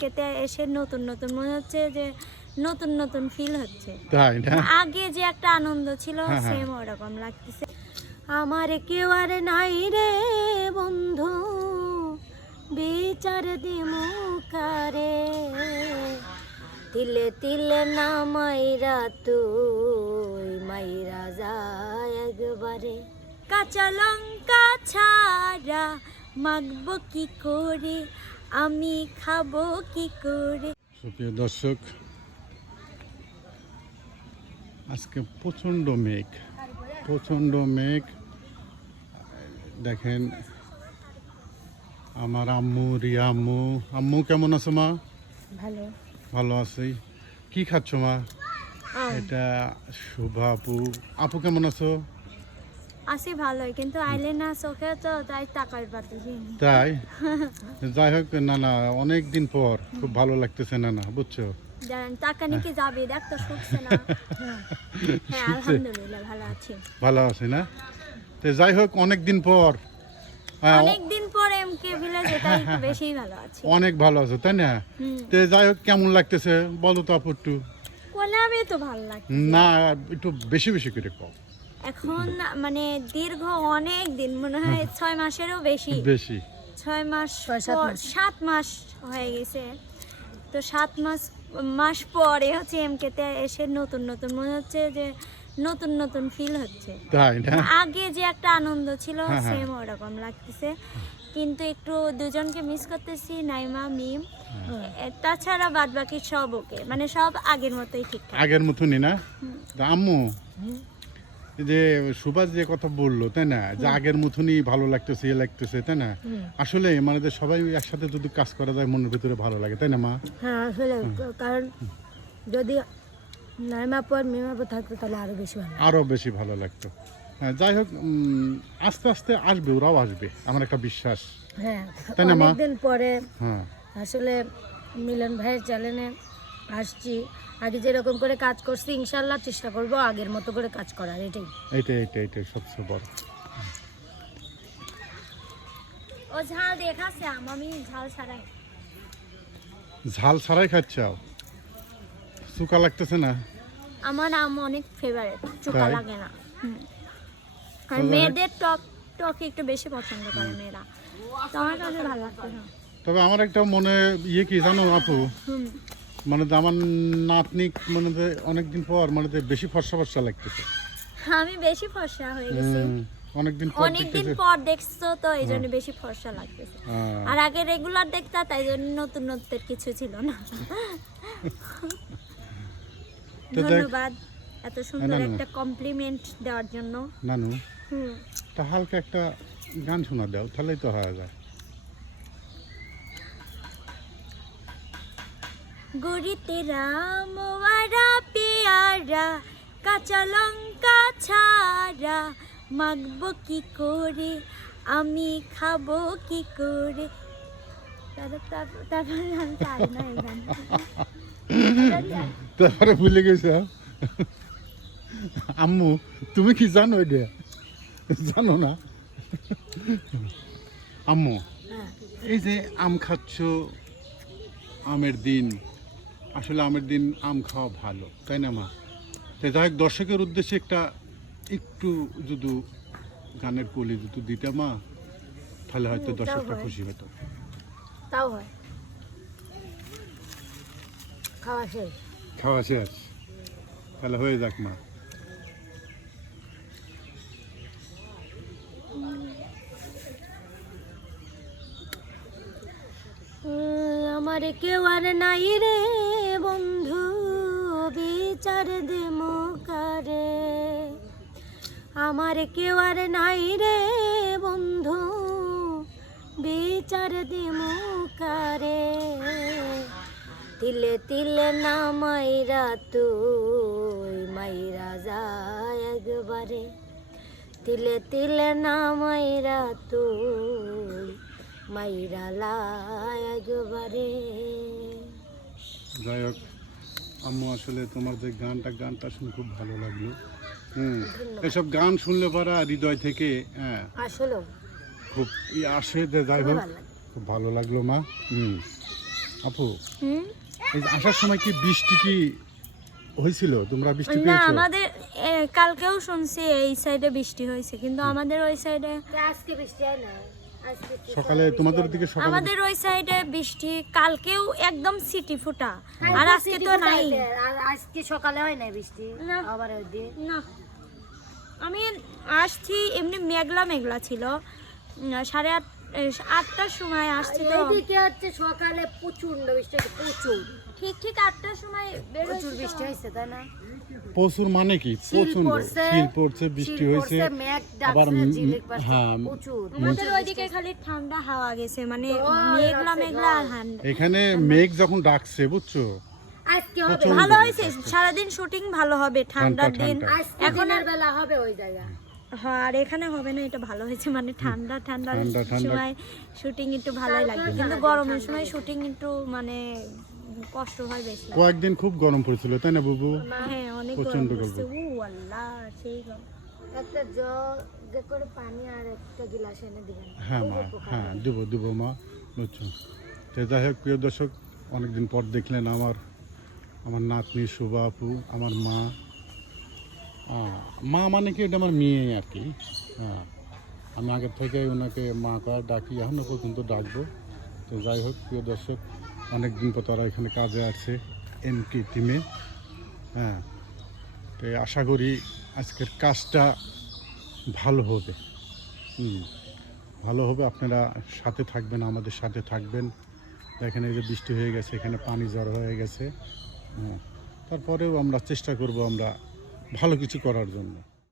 এমকেতে এসে নতুন নতুন মনে হচ্ছে যে নতুন নতুন ফিল হচ্ছে। তাই না? আগে যে একটা আনন্দ ছিল হ্যাঁ, হ্যাঁ। সেম ওরকম লাগতেছে। আমার কেউ আর নাই রে বন্ধু, বিচার দিমু কারে, তিলে তিলে না মাইরা তুই মাইরা যায় একবারে। কাঁচা লঙ্কা ছাড়া মাখবো কি করে, আমি খাবো কি করে। সুপ্রিয় দর্শক, আজকে প্রচণ্ড মেঘ। দেখেন আমার আম্মু, রিয়া আম্মু কেমন আছো মা? ভালো। ভালো আছি। কি খাচ্ছ মা? এটা শুভা আপু কেমন আছো? আছি ভালোই, কিন্তু আইলে না চোখে তো তাই তাকাই পাচ্ছি। তাই যাই হোক, না অনেক দিন পর খুব ভালো লাগতেছে না বুঝছো? জানেন টাকা নিয়ে কি যাবে, দেখ তো শুকছে না। হ্যাঁ আলহামদুলিল্লাহ ভালো আছি। ভালো আছি না? তো যাই হোক, অনেক দিন পর অনেকদিন পর এমকে ভিলেজে তাই একটু বেশিই ভালো আছি। অনেক ভালো আছো তাই না? তো যাই হোক, কেমন লাগতেছে বলো তো আপু একটু। কোলাবে তো ভালো লাগে না, একটু বেশি বেশি করে কও। এখন মানে দীর্ঘ অনেক দিন, মনে হয় 6 মাসেরও বেশি। 6 মাস 7 মাস হয়ে গেছে। তো 7 মাস পরে হচ্ছে এমকেতে এসে নতুন নতুন মনে হচ্ছে যে নতুন নতুন ফিল হচ্ছে। তাই না? আগে যে একটা আনন্দ ছিল হ্যাঁ, হ্যাঁ। সেম ওরকম লাগতেছে, কিন্তু একটু দুজনকে মিস করতেছি, নাইমা মিম। তাছাড়া বাদ বাকি সব ওকে, মানে সব আগের মতোই ঠিকঠাক। আগের মতনই না? তা আম্মু, এই যে সুভাষ যে কথা বললো তাই না, যে আগের মতনই ভালো লাগতেছে তাই না? আসলে মানে যে সবাই একসাথে যদি কাজ করা যায় মনের ভিতরে ভালো লাগে তাই না মা? হ্যাঁ আসলে কারণ যদি নাইমাপুর মিমাপুর থাকতো তাহলে আরো বেশি ভালো লাগতো। হ্যাঁ, যাই হোক, আস্তে আস্তে আসবে, ওরাও আসবে আমার একটা বিশ্বাস। হ্যাঁ, তাই না মা? অনেকদিন পরে হ্যাঁ আসলে মিলন ভাইয়ের চ্যানেলে আসছি। আগে যেরকম করে কাজ করছি ইনশাল্লাহ চেষ্টা করব আগের মতো করে কাজ করার। এইটাই সবচেয়ে বড়। ও ঝাল দিয়ে খাচ্ছে, আমি ঝাল ছাড়াই খাচ্ছাও? চুকা লাগতেছে না? আমার আম অনেক ফেভারিট, চোখা তাই? লাগে না। আর মেয়েদের টক একটু বেশি পছন্দ করে মেয়েরা, তো আমার কাছে ভালো লাগছে না। তবে আমার একটা মনে কি জানো আপু, মানে যে আমার নাতনি মানে যে অনেকদিন পর মানে যে বেশি ফর্সা লাগতেছে। আমি বেশি ফর্সা হয়ে গেছি অনেকদিন পর দেখছো তো এই জন্য বেশি ফর্সা লাগতেছে। আর আগে রেগুলার দেখতা, তাই জন্য নতুনত্বের কিছু ছিল না। ধন্যবাদ এত সুন্দর একটা কমপ্লিমেন্ট দেওয়ার জন্য। নানু, তা হালকা একটা গান শোনা দাও, তাহলেই তো হয়ে যায়। গুড়িতে রামওয়ারা পেয়ারা, কাঁচা লঙ্কা ছাড়া মাখবো কি করে, আমি খাবো কি করে। তারপরে ভুলে গেছে। আম্মু, তুমি কি জানো এটা? জানো না? আম্মু, এই যে আম খাচ্ছ, আমের দিন, আসলে আমের দিন আম খাওয়া ভালো তাই না মা? তাই যাই হোক, দর্শকের উদ্দেশ্যে একটু যদি গানের কলি যদি দিতে মা, তাহলে হয়তো দর্শকটা খুশি হতো। তাও হয়। খাওয়া শেষ, তাহলে হয়ে যাক মা। আমার কেউ আর নাই রে বন্ধু, বিচার দিমু কারে, আমার কেউ আর নাই রে বন্ধু, বিচার দিমু কারে, তিলে তিলে না মাইরা তুই মাইরা যায় একবারে, তিলে তিলে না মাইরা তুই মাইরা লাই একবারে। যাই হোক আম্মু, আসলে তোমার যে গানটা শুনে খুব ভালো লাগলো। এসব গান শুনলে পরা হৃদয় থেকে আসলে খুব আসে। যাই হোক, খুব ভালো লাগলো মা। আপু হুম এই যে আসার সময় কি বৃষ্টি কি হয়েছিল, তোমরা বৃষ্টি না পেয়েছো? আমাদের কালকেও শুনছি এই সাইডে বৃষ্টি হয়েছে, কিন্তু আমাদের ওই সাইডে আজকে বৃষ্টি হয় না, আজকে তো সকালে তোমাদের দিকে সকালে আমাদের ওই সাইডে বৃষ্টি কালকেও একদম সিটি ফুটা, আর আজকে তো নাই। আর আজকে সকালে হয় না বৃষ্টি, না। আবার ওই দিন না আমি আসছি এমনি মেঘলা মেঘলা ছিল, 8:30-8টার সময় আসছি তো এইদিকে হচ্ছে সকালে প্রচন্ড বৃষ্টি হয়েছে, প্রচুর ঠিক 8টার সময় বের প্রচুর হয়েছি বৃষ্টি তো। হয়েছে, তাই না? প্রচুর মানে কি প্রচন্ড পড়ছে, শীত পড়ছে, বৃষ্টি শীত হয়েছে, পড়ছে, মেঘ আবার ডাকছে, ঝিলিক পারছে, হ্যাঁ প্রচুর। আমাদের ওইদিকে খালি ঠান্ডা হাওয়া গেছে, মানে মেঘলা মেঘলা আর ঠান্ডা। এখানে মেঘ যখন ডাকছে বুঝছো, আজকে হবে, প্রচন্ড ভালো হয়েছে, সারাদিন শুটিং ভালো হবে, ঠান্ডার দিন। ঠান্ডা। আজকে দিনের বেলা হবে ওই জায়গায়। হ্যাঁ আর এখানে হবে না, এটা ভালো হয়েছে, মানে ঠান্ডা ঠান্ডার ঠান্ডা। সময় শুটিং একটু ভালোই লাগবে, কিন্তু গরমের সময় শুটিং একটু মানে কষ্ট হয় বেশি। কয়েকদিন খুব গরম পড়েছিল তাই না বুবু? হ্যাঁ অনেক গরম প্রচণ্ড পড়ছে, গরম। ও আল্লাহ সেই গরম। একটা জগে করে পানি আর একটা গিলাস এনে দিবেন। হ্যাঁ মা, হ্যাঁ দেবো মা, বুঝছো। তো যাই হোক প্রিয় দর্শক, অনেকদিন পর দেখলেন আমার নাতনি শোভা আপু, আমার মা। মা মানে কি এটা আমার মেয়ে আর কি। হ্যাঁ আমি আগের থেকে ওনাকে মা করা ডাকি, এখনও পর্যন্ত ডাকবো। তো যাই হোক প্রিয় দর্শক, অনেকদিন পর তারা এখানে কাজে আসছে এমকে টিমে। হ্যাঁ তো আশা করি আজকের কাজটা ভালো হবে। ভালো হবে, আপনারা সাথে থাকবেন, আমাদের সাথে থাকবেন। দেখেন এই যে বৃষ্টি হয়ে গেছে, এখানে পানি জড়ো হয়ে গেছে। তারপরেও আমরা চেষ্টা করব আমরা ভালো কিছু করার জন্য।